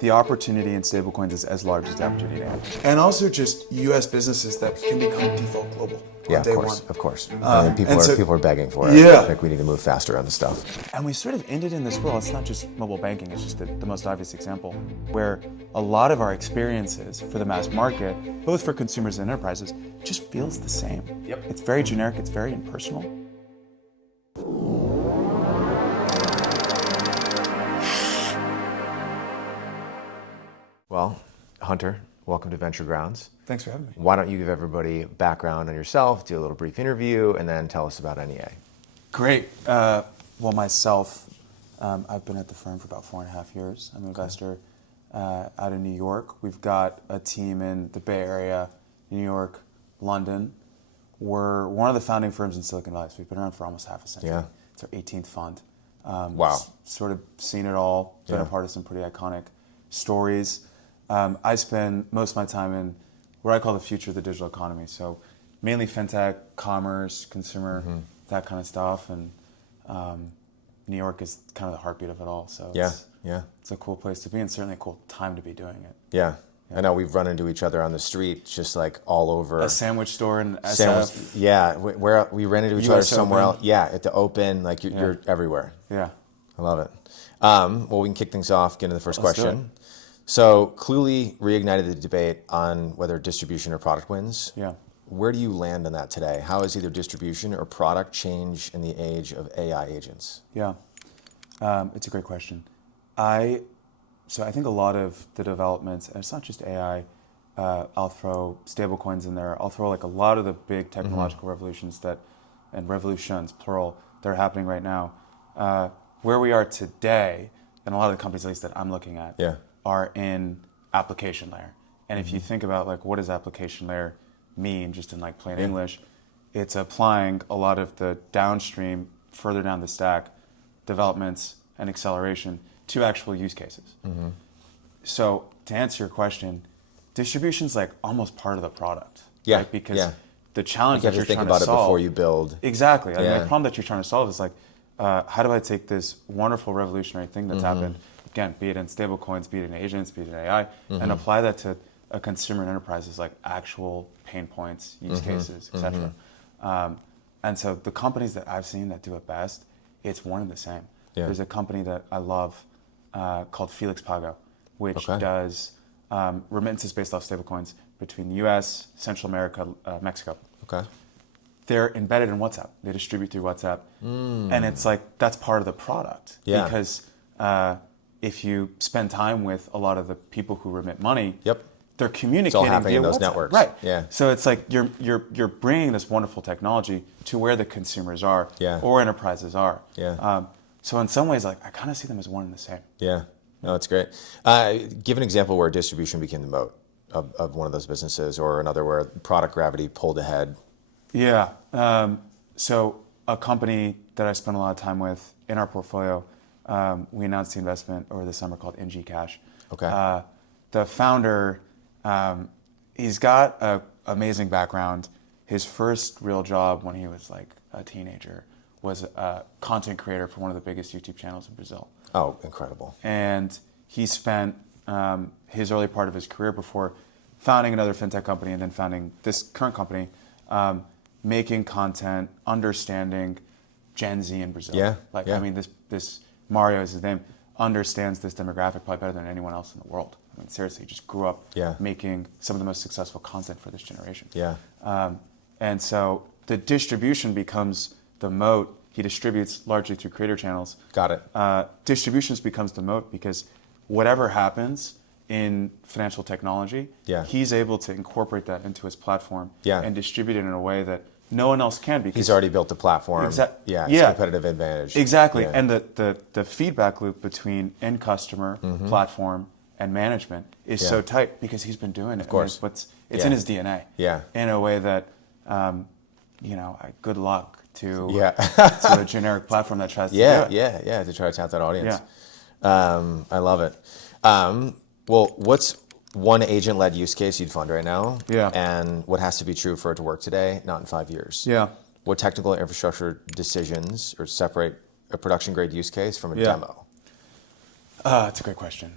the opportunity in stablecoins is as large as the opportunity in AI. And also just U.S. businesses that can become default global on day one. Of course. I mean, people are begging for it. Yeah. Like, we need to move faster on this stuff. And we sort of ended in this world. It's not just mobile banking, it's just the most obvious example, where a lot of our experiences for the mass market, both for consumers and enterprises, just feels the same. Yep. It's very generic, it's very impersonal. Well, Hunter, welcome to Venture Grounds. Thanks for having me. Why don't you give everybody background on yourself, do a little brief interview, and then tell us about NEA. Great. Well, myself, I've been at the firm for about 4.5 years. I'm an investor out in New York. We've got a team in the Bay Area, New York, London. We're one of the founding firms in Silicon Valley. So we've been around for almost half a century. Yeah. It's our 18th fund. Wow. Sort of seen it all, been a part of some pretty iconic stories. I spend most of my time in what I call the future of the digital economy. So mainly fintech, commerce, consumer, that kind of stuff. And New York is kind of the heartbeat of it all. So it's a cool place to be, and certainly a cool time to be doing it. Yeah. I know we've run into each other on the street, just like all over. A sandwich store in SF. Yeah, where we ran into each other somewhere else. Yeah, at the Open, like you're everywhere. Yeah. I love it. Well, we can kick things off, get into the first question. So clearly reignited the debate on whether distribution or product wins. Yeah. Where do you land on that today? How has either distribution or product changed in the age of AI agents? Yeah, it's a great question. So I think a lot of the developments, and it's not just AI, I'll throw stablecoins in there. I'll throw like a lot of the big technological revolutions and revolutions, plural, that are happening right now. Where we are today, and a lot of the companies at least that I'm looking at, are in application layer. And if you think about like what does application layer mean, just in like plain English, it's applying a lot of the downstream, further down the stack, developments and acceleration to actual use cases. So to answer your question, distribution's like almost part of the product. Right? Because the challenge that you're trying to solve. You have to think about it before you build. Exactly. I mean, the problem that you're trying to solve is like, how do I take this wonderful revolutionary thing that's happened, again, be it in stablecoins, be it in agents, be it in AI, and apply that to a consumer and enterprise's like actual pain points, use cases, et cetera. And so the companies that I've seen that do it best, it's one and the same. There's a company that I love called 𝐸𝐶𝐫𝐽, which does remittances based off stablecoins between the US, Central America, Mexico. They're embedded in WhatsApp. They distribute through WhatsApp. And it's like, that's part of the product. Because if you spend time with a lot of the people who remit money, they're communicating it's all happening via in those WhatsApp. networks. Right. Yeah. So it's like you're bringing this wonderful technology to where the consumers are or enterprises are. So in some ways, like I kind of see them as one and the same. Yeah. No, it's great. Give an example where distribution became the moat of one of those businesses, or another where product gravity pulled ahead. Yeah. So a company that I spent a lot of time with in our portfolio, we announced the investment over the summer called 𝐦𝐨𝐫𝐾. The founder, he's got an amazing background. His first real job when he was like a teenager was a content creator for one of the biggest YouTube channels in Brazil. Oh, incredible. And he spent his early part of his career before founding another fintech company and then founding this current company, making content, understanding Gen Z in Brazil. I mean, this Mario is his name, understands this demographic probably better than anyone else in the world. I mean, seriously, he just grew up making some of the most successful content for this generation. And so the distribution becomes the moat. He distributes largely through creator channels. Got it. Distributions becomes the moat because whatever happens in financial technology, he's able to incorporate that into his platform and distribute it in a way that no one else can. Because he's already built the platform. It's competitive advantage. Exactly. And the feedback loop between end customer, platform, and management is so tight because he's been doing it. Of course. It's in his DNA. In a way that, good luck to a generic platform that tries to do it. To try to tap that audience. I love it. Well, what's one agent-led use case you'd fund right now? And what has to be true for it to work today, not in 5 years? What technical infrastructure decisions or separate a production-grade use case from a demo? It's a great question.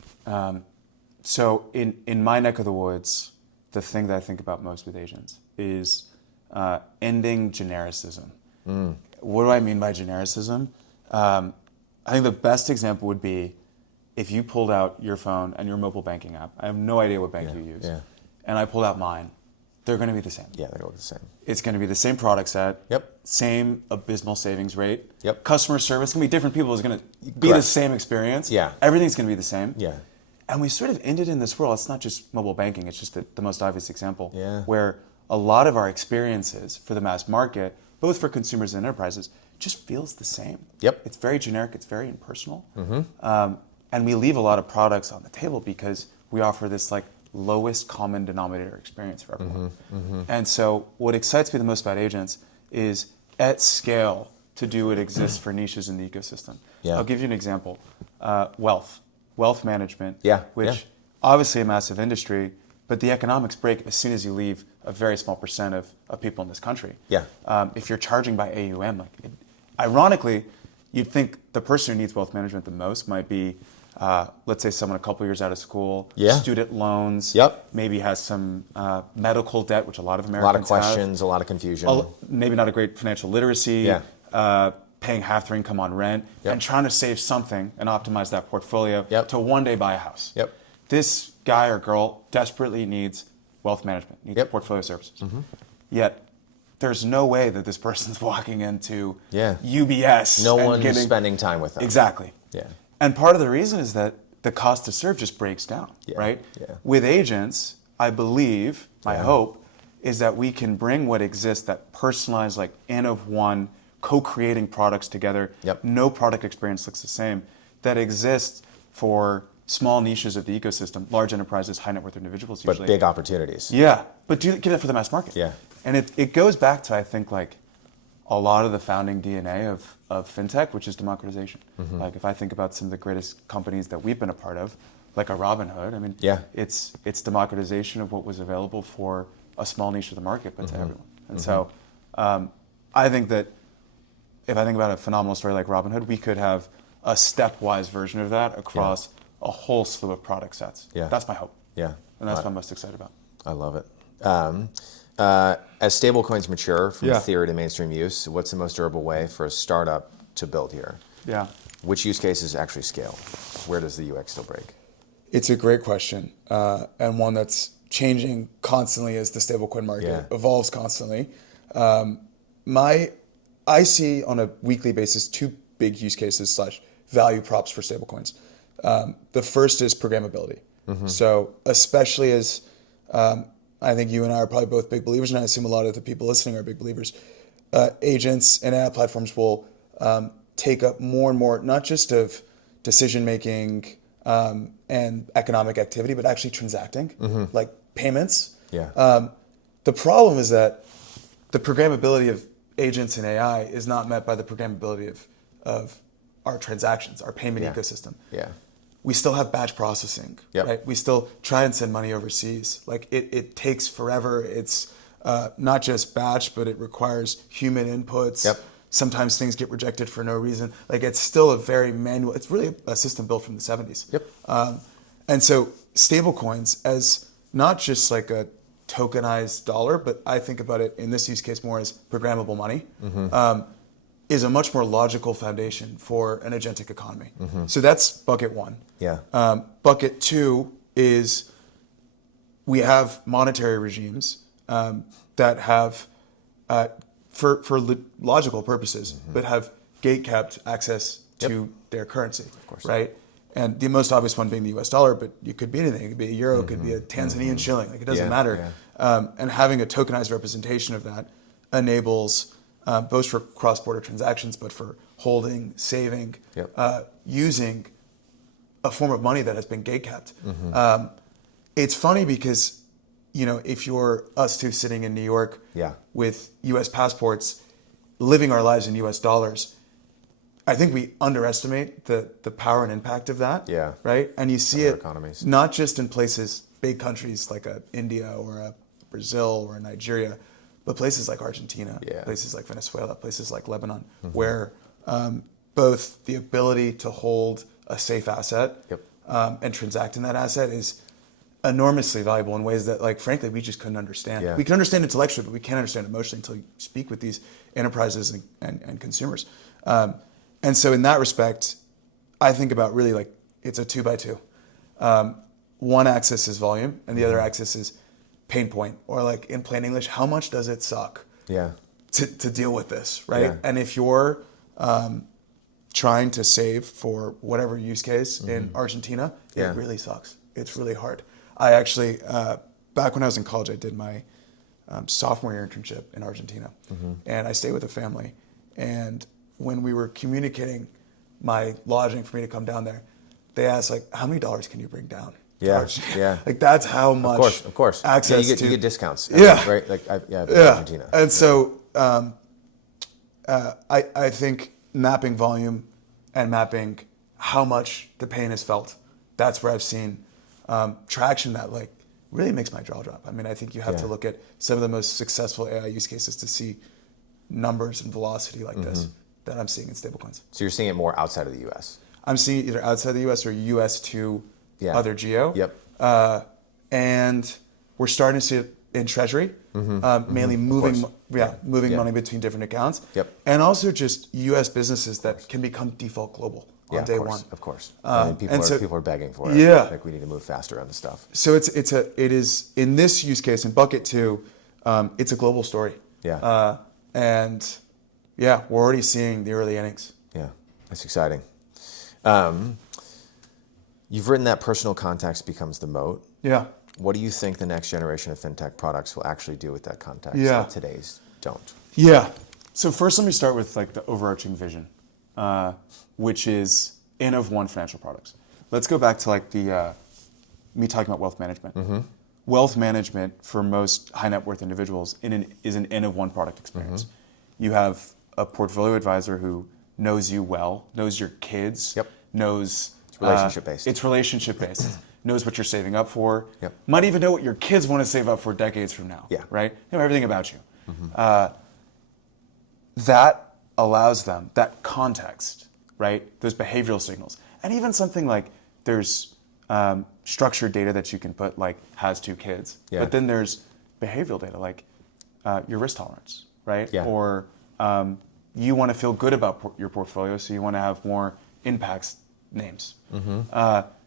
So in my neck of the woods, the thing that I think about most with agents is ending genericism. What do I mean by genericism? I think the best example would be if you pulled out your phone and your mobile banking app. I have no idea what bank you use. And I pulled out mine. They're going to be the same. Yeah, they're going to be the same. It's going to be the same product set. Yep. Same abysmal savings rate. Yep. Customer service is going to be different people. It's going to be the same experience. Yeah. Everything's going to be the same. Yeah. And we sort of ended in this world. It's not just mobile banking. It's just the most obvious example. Yeah. Where a lot of our experiences for the mass market, both for consumers and enterprises, just feels the same. Yep. It's very generic. It's very impersonal. And we leave a lot of products on the table because we offer this like lowest common denominator experience for everyone. And so what excites me the most about agents is at scale to do what exists for niches in the ecosystem. Yeah. I'll give you an example. Wealth management, which obviously a massive industry, but the economics break as soon as you leave a very small percent of people in this country. Yeah. If you're charging by AUM, ironically, you'd think the person who needs wealth management the most might be, let's say, someone a couple years out of school, student loans, maybe has some medical debt, which a lot of Americans have. A lot of questions, a lot of confusion. Maybe not a great financial literacy, paying half their income on rent, and trying to save something and optimize that portfolio to one day buy a house. This guy or girl desperately needs wealth management, needs portfolio services. Yet, there's no way that this person's walking into UBS. No one's spending time with them. Exactly. Yeah. And part of the reason is that the cost to serve just breaks down, right? Yeah. With agents, I believe, my hope, is that we can bring what exists, that personalized, like N of one, co-creating products together. No product experience looks the same. That exists for small niches of the ecosystem, large enterprises, high net worth individuals usually. But big opportunities. Yeah, but give that for the mass market. Yeah. And it goes back to, I think, like a lot of the founding DNA of Fintech, which is democratization. Like if I think about some of the greatest companies that we've been a part of, like a Robinhood, I mean, it's democratization of what was available for a small niche of the market, but to everyone. And so I think that if I think about a phenomenal story like Robinhood, we could have a stepwise version of that across a whole slew of product sets. That's my hope. Yeah. And that's what I'm most excited about. I love it. As stablecoins mature from theory to mainstream use, what's the most durable way for a startup to build here? Yeah. Which use cases actually scale? Where does the UX still break? It's a great question, and one that's changing constantly as the stablecoin market evolves constantly. I see on a weekly basis two big use cases / value props for stablecoins. The first is programmability. So especially as I think you and I are probably both big believers, and I assume a lot of the people listening are big believers, agents and AI platforms will take up more and more, not just of decision making and economic activity, but actually transacting, like payments. The problem is that the programmability of agents and AI is not met by the programmability of our transactions, our payment ecosystem. We still have batch processing, right? We still try and send money overseas. Like it takes forever. It's not just batch, but it requires human inputs. Sometimes things get rejected for no reason. Like it's still a very manual, it's really a system built from the 70s. And so stablecoins as not just like a tokenized dollar, but I think about it in this use case more as programmable money, is a much more logical foundation for an agentic economy. So that's bucket one. Bucket two is we have monetary regimes that have, for logical purposes, but have gate-kept access to their currency, right? And the most obvious one being the US dollar, but it could be anything. It could be a euro, it could be a Tanzanian shilling, like it doesn't matter. And having a tokenized representation of that enables both for cross-border transactions, but for holding, saving, using a form of money that has been gate-kept. It's funny because, you know, if you're us two sitting in New York with US passports, living our lives in US dollars, I think we underestimate the power and impact of that, right? And you see it not just in places, big countries like India or a Brazil or a Nigeria, but places like Argentina, places like Venezuela, places like Lebanon, where both the ability to hold a safe asset and transact in that asset is enormously valuable in ways that, like, frankly, we just couldn't understand. Yeah. We can understand intellectually, but we can't understand emotionally until you speak with these enterprises and consumers. And so in that respect, I think about really like it's a 2x2. One axis is volume, and the other axis is pain point, or like in plain English, how much does it suck to deal with this, right? Yeah. And if you're trying to save for whatever use case in Argentina, it really sucks. It's really hard. I actually, back when I was in college, I did my sophomore year internship in Argentina, and I stayed with a family. And when we were communicating my lodging for me to come down there, they asked, like, how many dollars can you bring down? Yeah. Like, that's how much Of course. access you get discounts. Yeah. Right? Like, Argentina. And so I think mapping volume and mapping how much the pain is felt, that's where I've seen traction that, like, really makes my jaw drop. I mean, I think you have to look at some of the most successful AI use cases to see numbers and velocity like this that I'm seeing in stablecoins. So you're seeing it more outside of the U.S.? I'm seeing it either outside the U.S. or U.S. to other geo. Yep. And we're starting to see it in Treasury, mainly moving money between different accounts. Yep. And also just U.S. businesses that can become default global on day one. Of course. I mean, people are begging for it. Yeah. Like, we need to move faster on this stuff. So it is in this use case in bucket 2, it's a global story. Yeah. And yeah, we're already seeing the early innings. Yeah, that's exciting. You've written that personal context becomes the moat. Yeah. What do you think the next generation of fintech products will actually do with that context that today's don't? Yeah. So first, let me start with like the overarching vision, which is N of one financial products. Let's go back to like the me talking about wealth management. Wealth management for most high net worth individuals is an N of one product experience. You have a portfolio advisor who knows you well, knows your kids, knows it's relationship based. It's relationship based. Knows what you're saving up for. Yep. Might even know what your kids want to save up for decades from now. Yeah. Right? Know everything about you. That allows them that context, right? Those behavioral signals, and even something like there's structured data that you can put, like has 2 kids. Yeah. But then there's behavioral data, like your risk tolerance, right? Yeah. Or you want to feel good about your portfolio, so you want to have more impacts names.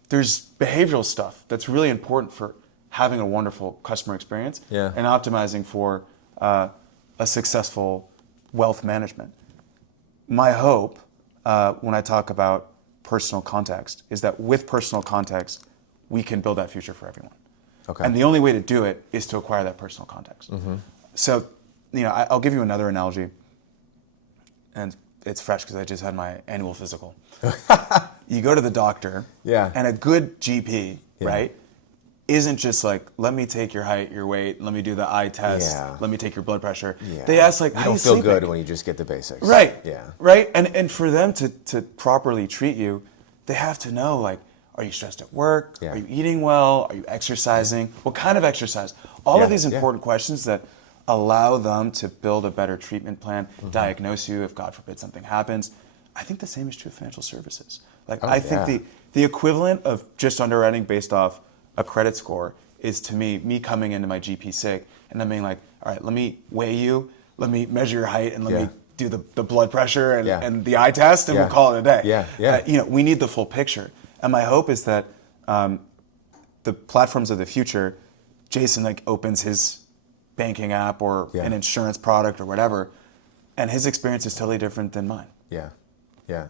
There's behavioral stuff that's really important for having a wonderful customer experience and optimizing for a successful wealth management. My hope when I talk about personal context is that with personal context, we can build that future for everyone. Okay. And the only way to do it is to acquire that personal context. So, I'll give you another analogy, and it's fresh because I just had my annual physical. You go to the doctor, and a good GP, right, isn't just like, let me take your height, your weight, let me do the eye test, let me take your blood pressure. They ask, like, how you feel sleeping? good when you just get the basics. Right. Yeah. Right. And for them to properly treat you, they have to know, like, are you stressed at work? Yeah. Are you eating well? Are you exercising? What kind of exercise? All of these important questions that allow them to build a better treatment plan, diagnose you if, God forbid, something happens. I think the same is true of financial services. Like, I think the equivalent of just underwriting based off a credit score is, to me coming into my GP SIG and then being like, all right, let me weigh you, let me measure your height, and let me do the blood pressure and the eye test, and we'll call it a day. We need the full picture. And my hope is that the platforms of the future, Jason like opens his banking app or an insurance product or whatever, and his experience is totally different than mine. Yeah.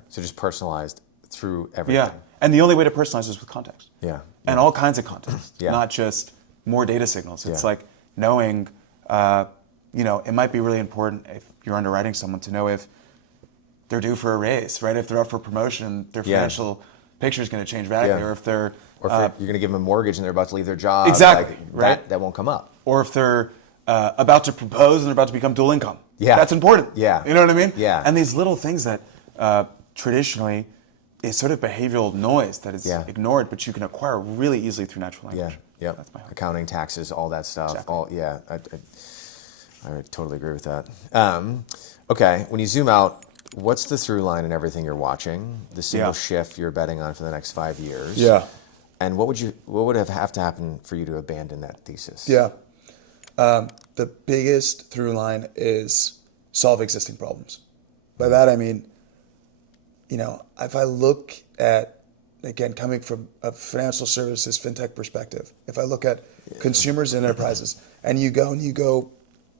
So just personalized through everything. Yeah. And the only way to personalize is with context. And all kinds of context, not just more data signals. It's like knowing, it might be really important if you're underwriting someone to know if they're due for a raise, right? If they're up for promotion, their financial picture is going to change radically, or if they're... Or if you're going to give them a mortgage and they're about to leave their job. Exactly, right? That won't come up. Or if they're about to propose and they're about to become dual income. That's important. You know what I mean? And these little things that traditionally is sort of behavioral noise that is ignored, but you can acquire really easily through natural language. That's my hope. Accounting, taxes, all that stuff. Exactly. I totally agree with that. Okay, when you zoom out, what's the through line in everything you're watching? The single shift you're betting on for the next 5 years? And what would have to happen for you to abandon that thesis? Yeah. The biggest through line is solve existing problems. By that I mean, if I look at, again, coming from a financial services fintech perspective, if I look at consumers and enterprises, and you go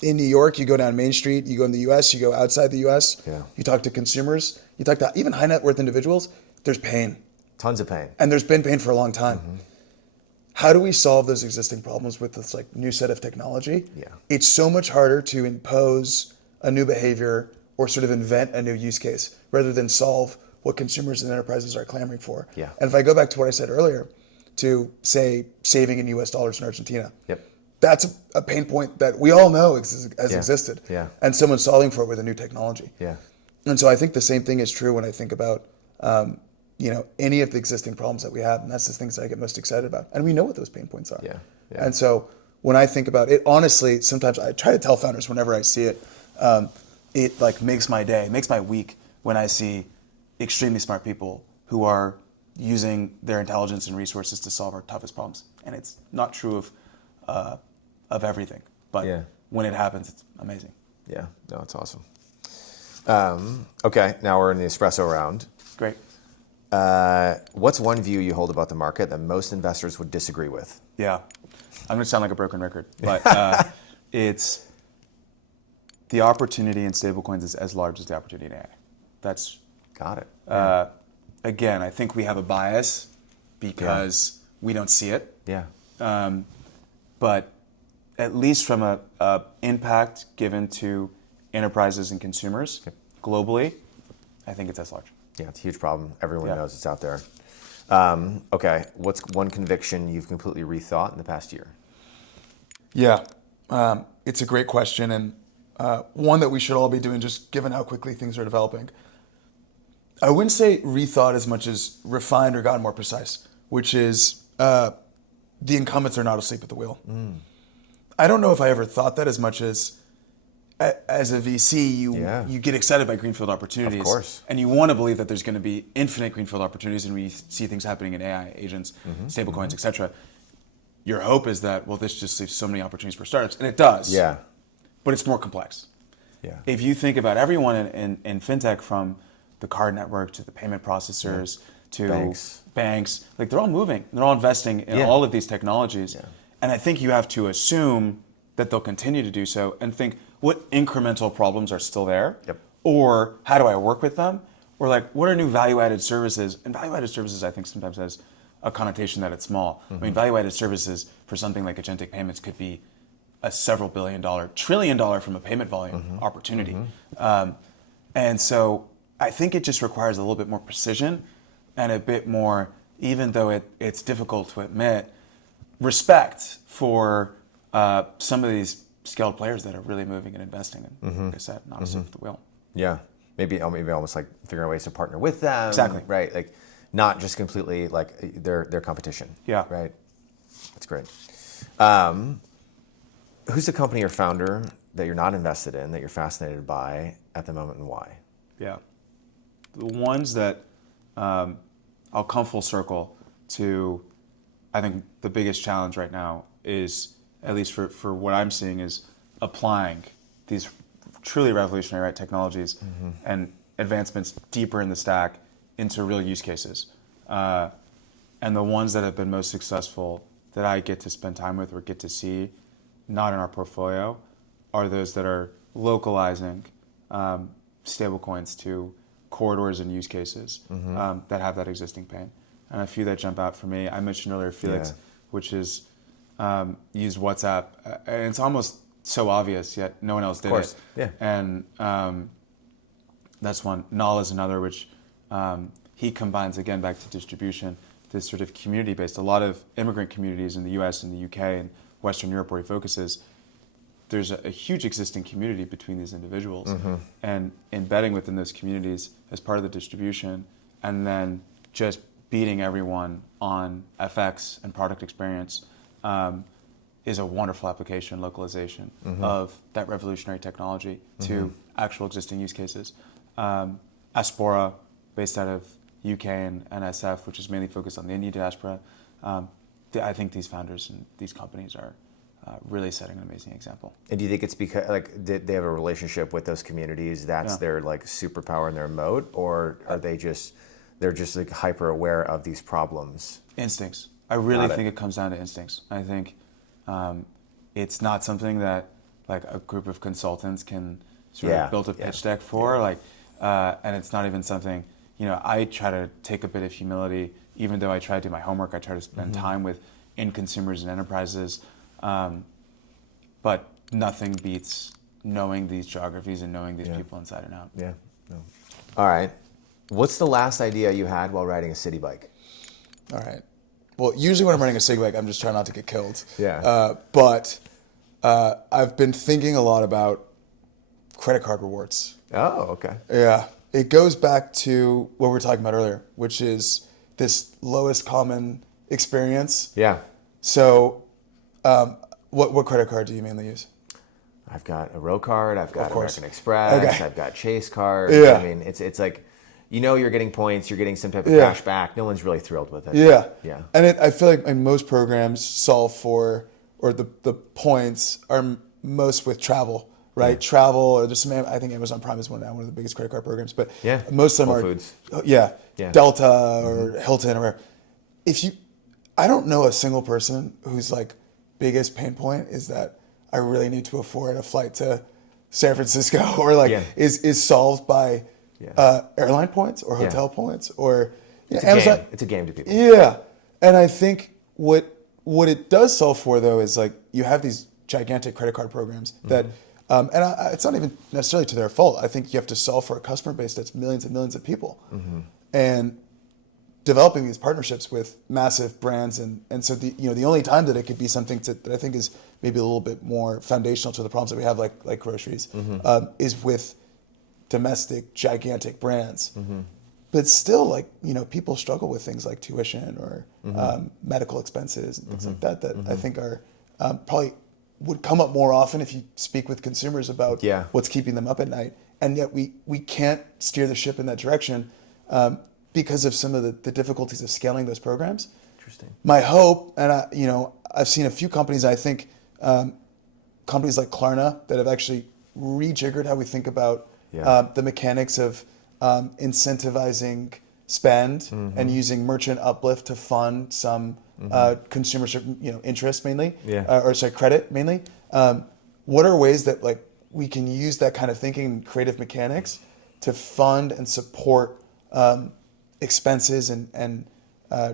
in New York, you go down Main Street, you go in the US, you go outside the US, you talk to consumers, you talk to even high net worth individuals, there's pain. Tons of pain. And there's been pain for a long time. How do we solve those existing problems with this new set of technology? Yeah. It's so much harder to impose a new behavior or sort of invent a new use case rather than solve what consumers and enterprises are clamoring for. Yeah. And if I go back to what I said earlier, to say saving in US dollars in Argentina, that's a pain point that we all know has existed. Yeah. And someone's solving for it with a new technology. Yeah. And so I think the same thing is true when I think about any of the existing problems that we have, and that's the things that I get most excited about. And we know what those pain points are. Yeah. And so when I think about it, honestly, sometimes I try to tell founders whenever I see it, it makes my day, makes my week when I see extremely smart people who are using their intelligence and resources to solve our toughest problems. And it's not true of everything, but when it happens, it's amazing. Yeah, no, it's awesome. Okay, now we're in the espresso round. Great. What's one view you hold about the market that most investors would disagree with? Yeah, I'm going to sound like a broken record, but it's the opportunity in stablecoins is as large as the opportunity in AI. That's got it. Again, I think we have a bias because we don't see it. Yeah. But at least from a impact given to enterprises and consumers globally, I think it's as large. Yeah, it's a huge problem. Everyone knows it's out there. Okay, what's one conviction you've completely rethought in the past year? Yeah, it's a great question, and one that we should all be doing just given how quickly things are developing. I wouldn't say rethought as much as refined or gotten more precise, which is the incumbents are not asleep at the wheel. I don't know if I ever thought that as much as a VC, you get excited by greenfield opportunities. Of course. And you want to believe that there's going to be infinite greenfield opportunities, and we see things happening in AI, agents, stablecoins, et cetera. Your hope is that, well, this just leaves so many opportunities for startups, and it does. Yeah. But it's more complex. Yeah. If you think about everyone in fintech, from the card network to the payment processors to banks, like they're all moving. They're all investing in all of these technologies. Yeah. And I think you have to assume that they'll continue to do so and think, what incremental problems are still there? Or how do I work with them? Or what are new value-added services? And value-added services, I think, sometimes has a connotation that it's small. I mean, value-added services for something like agentic payments could be a several $1 trillion from a payment volume opportunity. And so I think it just requires a little bit more precision and a bit more, even though it's difficult to admit, respect for some of these scaled players that are really moving and investing in, like I said, not asleep at the wheel. Yeah, maybe almost like figuring out ways to partner with them. Exactly. Right, like not just completely like their competition. Yeah. Right. That's great. Who's the company or founder that you're not invested in that you're fascinated by at the moment, and why? Yeah. The ones that I'll come full circle to, I think the biggest challenge right now is, at least for what I'm seeing, is applying these truly revolutionary technologies and advancements deeper in the stack into real use cases. And the ones that have been most successful that I get to spend time with or get to see, not in our portfolio, are those that are localizing stablecoins to corridors and use cases that have that existing pain. And a few that jump out for me, I mentioned earlier Felix, which is use WhatsApp. And it's almost so obvious, yet no one else did it. Yeah. And that's one. Null is another, which he combines, again, back to distribution, this sort of community-based. A lot of immigrant communities in the US and the UK and Western Europe, where he focuses, there's a huge existing community between these individuals. And embedding within those communities as part of the distribution, and then just beating everyone on FX and product experience is a wonderful application, localization of that revolutionary technology to actual existing use cases. Aspora, based out of UK and SF, which is mainly focused on the Indian diaspora, I think these founders and these companies are really setting an amazing example. And do you think it's because did they have a relationship with those communities? That's their superpower and their moat, or are they're just like hyper aware of these problems? Instincts. I really think it comes down to instincts. I think it's not something that like a group of consultants can sort of build a pitch deck for. Like, and it's not even something. I try to take a bit of humility, even though I try to do my homework. I try to spend time with end consumers and enterprises. But nothing beats knowing these geographies and knowing these people inside and out. Yeah. No. All right. What's the last idea you had while riding a city bike? All right. Well, usually when I'm riding a city bike, I'm just trying not to get killed. Yeah. But I've been thinking a lot about credit card rewards. Oh, okay. Yeah. It goes back to what we were talking about earlier, which is this lowest common experience. Yeah. So what credit card do you mainly use? I've got a Row card. I've got American Express. Okay. I've got Chase cards. Yeah. I mean, it's like, you're getting points. You're getting some type of cash back. No one's really thrilled with it. Yeah. Yeah. And I feel like most programs solve for, or the points are most with travel, right? Yeah. Travel, or there's some, I think Amazon Prime is one of the biggest credit card programs, but most of them Whole are Foods. Delta or Hilton or whatever. I don't know a single person whose like biggest pain point is that I really need to afford a flight to San Francisco, or like is solved by airline points or hotel points, or Amazon. It's a game to people. Yeah, and I think what it does solve for though is like you have these gigantic credit card programs that, it's not even necessarily to their fault. I think you have to solve for a customer base that's millions and millions of people, and developing these partnerships with massive brands, and so the only time that it could be something that I think is maybe a little bit more foundational to the problems that we have, like groceries, is with domestic gigantic brands. But still, like people struggle with things like tuition or medical expenses and things like that I think are probably would come up more often if you speak with consumers about what's keeping them up at night, and yet we can't steer the ship in that direction. Because of some of the difficulties of scaling those programs. Interesting. My hope, and I've seen a few companies, I think companies like Klarna that have actually rejiggered how we think about the mechanics of incentivizing spend and using merchant uplift to fund some consumer interest mainly, credit mainly. What are ways that like we can use that kind of thinking and creative mechanics to fund and support expenses and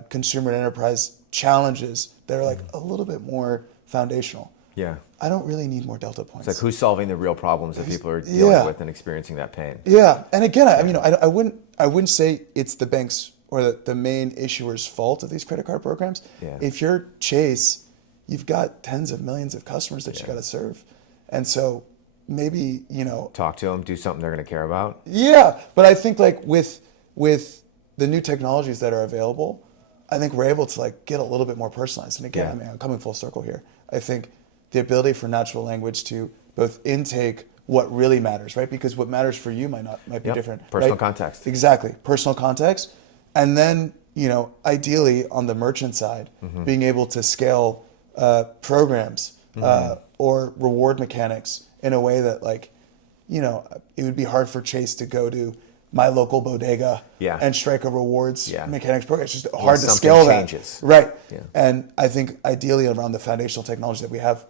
consumer and enterprise challenges that are like a little bit more foundational. Yeah. I don't really need more Delta points. It's like who's solving the real problems that people are dealing with and experiencing that pain. Yeah. And again, I wouldn't say it's the banks or the main issuer's fault of these credit card programs. Yeah. If you're Chase, you've got tens of millions of customers that you got to serve. And so maybe, talk to them, do something they're going to care about. Yeah. But I think like with the new technologies that are available, I think we're able to like get a little bit more personalized. And again, I'm coming full circle here. I think the ability for natural language to both intake what really matters, right? Because what matters for you might be different. Personal right? context. Exactly. Personal context. And then, ideally on the merchant side, being able to scale programs or reward mechanics in a way that like, it would be hard for Chase to go to my local bodega and strike a rewards mechanics program. It's just hard to scale changes. That. Right. Yeah. And I think ideally around the foundational technology that we have,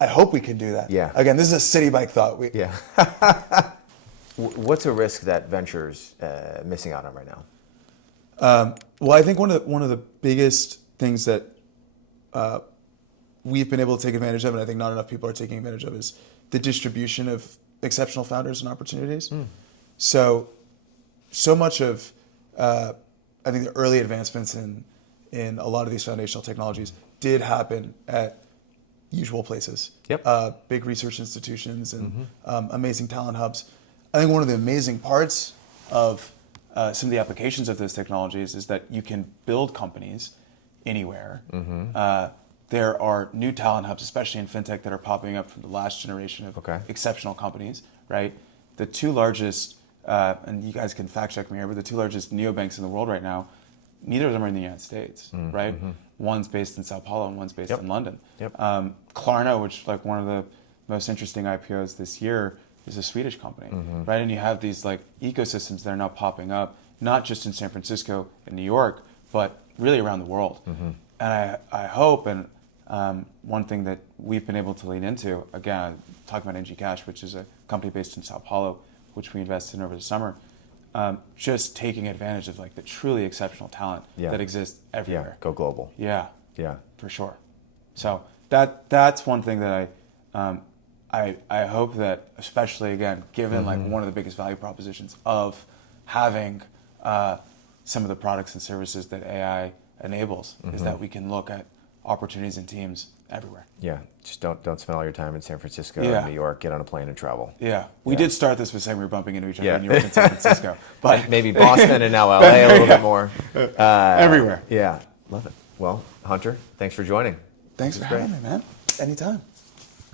I hope we can do that. Yeah. Again, this is a city bike thought. What's a risk that venture's missing out on right now? Well, I think one of the biggest things that we've been able to take advantage of, and I think not enough people are taking advantage of, is the distribution of exceptional founders and opportunities. So much of, I think the early advancements in a lot of these foundational technologies did happen at usual places. Big research institutions and amazing talent hubs. I think one of the amazing parts of some of the applications of those technologies is that you can build companies anywhere. There are new talent hubs, especially in fintech, that are popping up from the last generation of exceptional companies, right? The two largest, and you guys can fact check me here, but the two largest neobanks in the world right now neither of them are in the United States, right? One's based in Sao Paulo and one's based in London. Klarna, which like one of the most interesting IPOs this year, is a Swedish company, right? And you have these like ecosystems that are now popping up, not just in San Francisco and New York, but really around the world. And I hope, and one thing that we've been able to lean into, again, talking about 𝐬𝐮𝐬𝐫𝐞, which is a company based in Sao Paulo, which we invested in over the summer, just taking advantage of like the truly exceptional talent that exists everywhere. Go global. Yeah, Yeah. for sure. So that's one thing that I hope that, especially again, given like one of the biggest value propositions of having some of the products and services that AI enables, is that we can look at opportunities and teams everywhere. Yeah, just don't spend all your time in San Francisco or New York. Get on a plane and travel. Yeah, we did start this with saying we were bumping into each other in New York and San Francisco, but maybe Boston and now LA a little bit more. Everywhere. Yeah, love it. Well, Hunter, thanks for joining. Thanks for having me, man. Anytime.